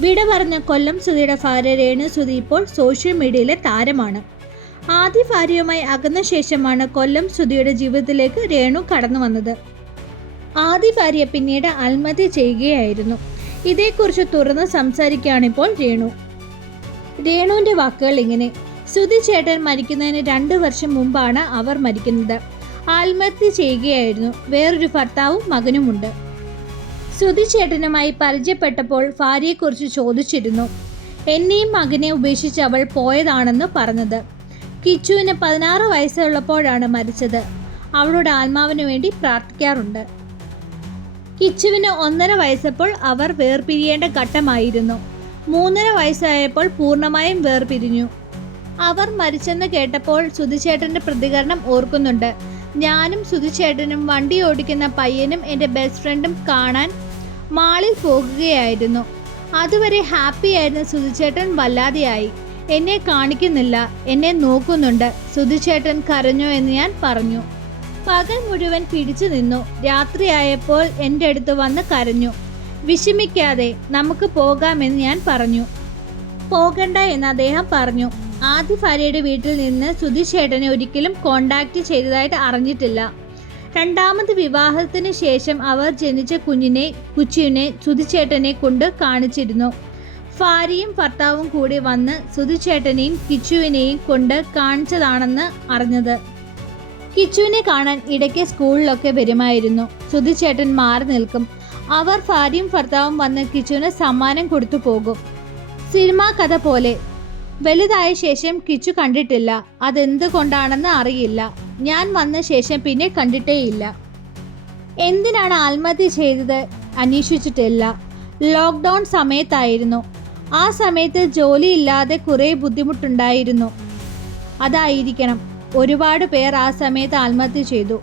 വിട പറഞ്ഞ കൊല്ലം സുധിയുടെ ഭാര്യ രേണു സുധി ഇപ്പോൾ സോഷ്യൽ മീഡിയയിലെ താരമാണ്. ആദ്യ ഭാര്യയുമായി അകന്ന ശേഷമാണ് കൊല്ലം സുധിയുടെ ജീവിതത്തിലേക്ക് രേണു കടന്നു വന്നത്. ആദ്യ ഭാര്യ പിന്നീട് ആത്മഹത്യ ചെയ്യുകയായിരുന്നു. ഇതേക്കുറിച്ച് തുറന്ന് സംസാരിക്കുകയാണിപ്പോൾ രേണു. രേണുവിന്റെ വാക്കുകൾ ഇങ്ങനെ സുധി ചേട്ടൻ മരിക്കുന്നതിന് രണ്ട് വർഷം മുമ്പാണ് അവർ മരിക്കുന്നത്. ആത്മഹത്യ ചെയ്യുകയായിരുന്നു. വേറൊരു ഭർത്താവും മകനുമുണ്ട്. സുധി ചേട്ടനുമായി പരിചയപ്പെട്ടപ്പോൾ ഭാര്യയെക്കുറിച്ച് ചോദിച്ചിരുന്നു. എന്നെയും മകനെ ഉപേക്ഷിച്ച് അവൾ പോയതാണെന്ന് പറഞ്ഞത്. കിച്ചുവിന് പതിനാറ് വയസ്സുള്ളപ്പോഴാണ് മരിച്ചത്. അവളുടെ ആത്മാവിന് വേണ്ടി പ്രാർത്ഥിക്കാറുണ്ട്. കിച്ചുവിന് ഒന്നര വയസ്സപ്പോൾ അവർ വേർപിരിയേണ്ട ഘട്ടമായിരുന്നു. മൂന്നര വയസ്സായപ്പോൾ പൂർണമായും വേർപിരിഞ്ഞു. അവർ മരിച്ചെന്ന് കേട്ടപ്പോൾ സുധിച്ചേട്ടന്റെ പ്രതികരണം ഓർക്കുന്നുണ്ട്. ഞാനും സുധിച്ചേട്ടനും വണ്ടി ഓടിക്കുന്ന പയ്യനും എന്റെ ബെസ്റ്റ് ഫ്രണ്ടും കാണാൻ മാളിൽ പോകുകയായിരുന്നു. അതുവരെ ഹാപ്പി ആയിരുന്ന സുധിച്ചേട്ടൻ വല്ലാതെയായി. എന്നെ കാണിക്കുന്നില്ല എന്നെ നോക്കുന്നുണ്ട് സുധിച്ചേട്ടൻ കരഞ്ഞു എന്ന് ഞാൻ പറഞ്ഞു. പകൽ മുഴുവൻ പിടിച്ചു നിന്നു. രാത്രിയായപ്പോൾ എന്റെ അടുത്ത് വന്ന് കരഞ്ഞു. വിഷമിക്കാതെ നമുക്ക് പോകാമെന്ന് ഞാൻ പറഞ്ഞു. പോകണ്ട എന്ന് അദ്ദേഹം പറഞ്ഞു. ആദ്യ ഭാര്യയുടെ വീട്ടിൽ നിന്ന് സുധിച്ചേട്ടനെ ഒരിക്കലും കോണ്ടാക്ട് ചെയ്തതായിട്ട് അറിഞ്ഞിട്ടില്ല. രണ്ടാമത് വിവാഹത്തിന് ശേഷം അവർ ജനിച്ച കുഞ്ഞിനെ കുച്ചിനെ സുധിച്ചേട്ടനെ കൊണ്ട് കാണിച്ചിരുന്നു. ഭാര്യയും ഭർത്താവും കൂടി വന്ന് സുധിച്ചേട്ടനെയും കിച്ചുവിനെയും കൊണ്ട് കാണിച്ചതാണെന്ന് അറിഞ്ഞത്. കിച്ചുവിനെ കാണാൻ ഇടയ്ക്ക് സ്കൂളിലൊക്കെ വരുമായിരുന്നു. സുധിച്ചേട്ടൻ മാറി നിൽക്കും. അവർ ഭാര്യയും ഭർത്താവും വന്ന് കിച്ചുവിന് സമ്മാനം കൊടുത്തു പോകും. സിനിമാ കഥ പോലെ വലുതായ ശേഷം കിച്ചു കണ്ടിട്ടില്ല. അതെന്തുകൊണ്ടാണെന്ന് അറിയില്ല. ഞാൻ വന്ന ശേഷം പിന്നെ കണ്ടിട്ടേയില്ല. എന്തിനാണ് ആത്മഹത്യ ചെയ്തത്? അന്വേഷിച്ചിട്ടില്ല. ലോക്ക്ഡൗൺ സമയത്തായിരുന്നു. ആ സമയത്ത് ജോലിയില്ലാതെ കുറേ ബുദ്ധിമുട്ടുണ്ടായിരുന്നു. അതായിരിക്കണം. ഒരുപാട് പേർ ആ സമയത്ത് ആത്മഹത്യ ചെയ്തു.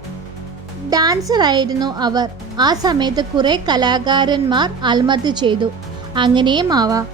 ഡാൻസർ ആയിരുന്നു അവർ. ആ സമയത്ത് കുറെ കലാകാരന്മാർ ആത്മഹത്യ ചെയ്തു. അങ്ങനെയും ആവാം.